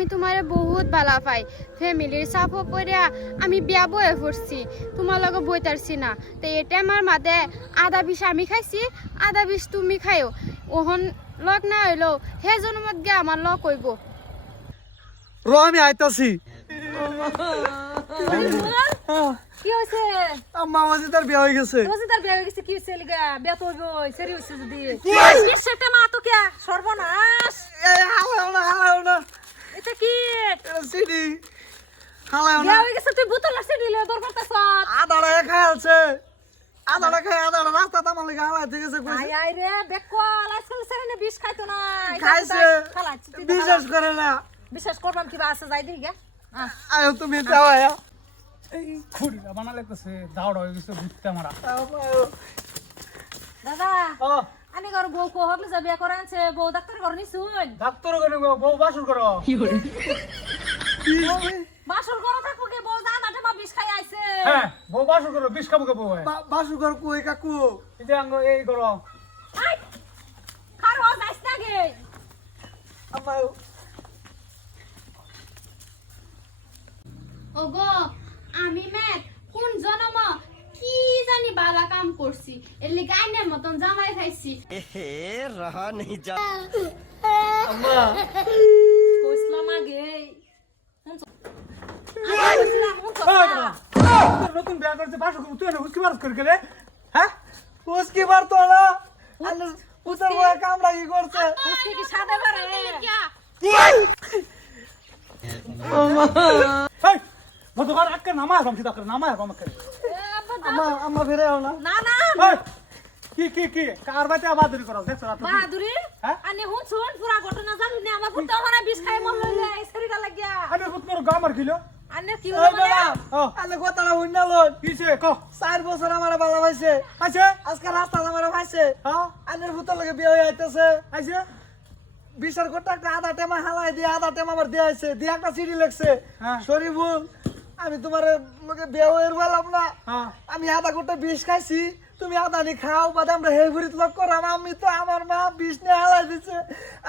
আমি তোমারে বহুত ভালা পাই ফ্যামিলির চাপ পড়িয়া আমি বিয়া বয়ে পড়ছি তোমার লগে বইতারছি না তো এটা আমার মাদে আধা বিষ আমি খাইছি আধা বিষ তুমি খাইও ওহন লগ না হইলো হে জন্মত গিয়ে আমার লগ হইব আমি আইতাছি কি হইছে আম্মা ওয়াজিদার বিয়া হয়ে গেছে রোজিদার বিয়া হয়ে গেছে কি হইছে লিগা বিয়া তো হইব সেরি হইছে যদি বিশটা মা তো কে সর্বনাশ হালাও না এটা কি সিডি হালাও না বিয়া হয়ে গেছে তুই বোতল লাগছে দিলে দর করতেছ আদাড়া খাইছে আদাড়া রাস্তা তামার লাগা হালাই ঠিক আছে কইছে আই আই রে বেকল আজকাল সেরে বিষ খাইতো না খাইছে বিশ্বাস করে না বিশ্বাস করবাম কি বা আছে যাই দেখি গে আয়ো তুমি যাও আয়া এই খুঁড়িটা বানা লাগতেছে দাওড় হয়ে গেছে ঘুরতে মারা দাদা ও আমি ঘর বউ কো হবলে যা বিয়া করে আনছে বউ ডাক্তার ঘর নিছুন ডাক্তার করে বউ বাসুর করো বাসর ঘর থাকবো কে বউ জানা মা বিষ খাই আইছে হ্যাঁ বউ বাসুর করো বিষ খাবো কে বউ বাসুঘর কই কাকু এই যে আঙ্গ এই করো আই খারো যাইস না গে আম্মা ওগো আমি ম্যাট কোন জনম কি জানি বালা কাম করছি এলি গাইনের মতন জামাই খাইছি रहा नहीं जा আম্মা কইছলাম আগে নতুন বিয়া করতে বাসুর করো তুই না হুসকি মারস করে গেলে হ্যাঁ উসকি বার তো না আলে উতার বয় কামড়া কি করছে উসকে কি সাদা করে হেই মধুকার আক্কে নামায় রমছি ডাক্তার নামায় আমাকে আম্মা ফিরে আও না না না কি কার বাতে আবাদরি করো দেখছো রাত বাহাদুরি হ্যাঁ? আনে হুন শুন পুরা ঘটনা জানি না আমার পুত্র হরা বিষ খাই মন লইলে এই শরীরটা লাগিয়া আমি কত মোর গামার কিলো আনে কি ওই হলো বেড়া ও আলে কথাটা হইনা লন কিছে কো 4 বছর আমার ভালো ভাইছে আইছে আজকে রাস্তা আমার ভাইছে হ্যাঁ আনের ভূত লাগে বিয়ে হয়ে আইতেছে আইছে 20 কোটি টাকা আধা টেমা হালাই দিয়ে আধা টেমা আমার দিয়ে আইছে দিয়ে একটা চিঠি লিখছে হ্যাঁ। শরীফুল আমি তোমার লগে বিয়ে হয়ে গেলাম না হ্যাঁ আমি আধা কোটি বিষ খাইছি তুমি আধা নি খাও বাদে আমরা হে ঘুরিত লক করাম আমি তো আমার মা বিষ নিয়ে হালাই দিছে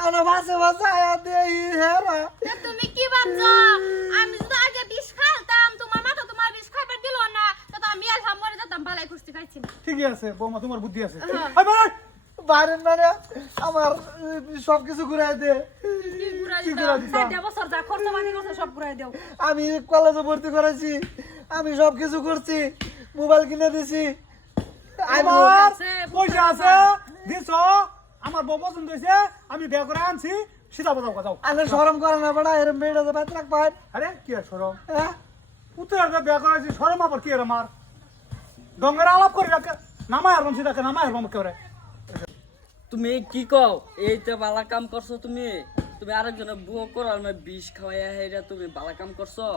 আমরা ভাসে ভাসে আয়া দিয়ে হেরা তা তুমি কি ভাবছো আমি যদি আগে বিষ খাইতাম তোমার মাথা তোমার বিষ খাইবার দিল না তো আমি আর মরে যেতাম বালাই কুস্তি খাইছি না ঠিকই আছে বৌমা তোমার বুদ্ধি আছে হ্যাঁ। এই বাড়াই বাইরের মানে আমার সবকিছু ঘুরাই দে কি ঘুরা কি দিতাম করে দিতাম 4 বছর যা খরচ মানি করছে সব ঘুরাই দেও আমি কলেজে ভর্তি করেছি আমি সবকিছু করছি মোবাইল কিনে দিছি আমার আছে, পয়সা আছে দিছো আমার বউ পছন্দ হইছে আমি বিয়া করে আনছি সিধা বাজাও যাও আরে শরম করে না বড়া এরম বেড়া দে বাইতে রাখ পাই আরে কি আর সরম হ্যাঁ উত্তর বিয়া করেছি সরম আবার কি আর আমার ডঙ্গের আলাপ করে রাখে নামায় আর সিধা নামায় আর কে করে তুমি কি কও এই তো বালা কাম করছো তুমি তুমি আরেকজনের বুয়ো করার না বিষ খাওয়াইয়া হেরা তুমি বালা কাম করছো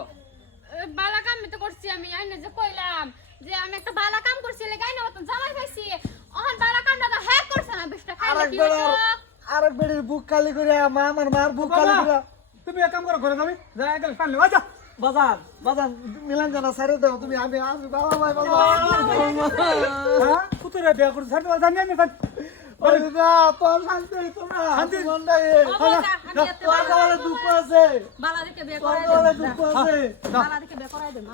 বালা কাম তো করছি আমি আইনে যে কইলাম যে আমি একটা বালা কাম করছি এলে গাইনের মতন জামাই খাইছি ওহন বালা কামটা তো হ্যাক করছ না বিশটা খাইলে কি হইতো আরেক বেড়ির বুক খালি করে আমার মার বুক খালি করে তুমি এক কাম করো ঘরে যাবি যা এক গেলে টানলে যা বাজান বাজান মিলান জানা সাইরে দাও তুমি আমি বাবা ভাই বাবা হ্যাঁ উত্তরে বিয়া করে ছাড়তে জানি আমি ওই না তোর শান্তি হইতো না শান্তি। মন্ডাই আমি এত তোর কাছে দুঃখ আছে বালা দেখে বিয়ে তোর করাই কাছে দেব দুঃখ আছে বালা দেখে বিয়ে করাই দেব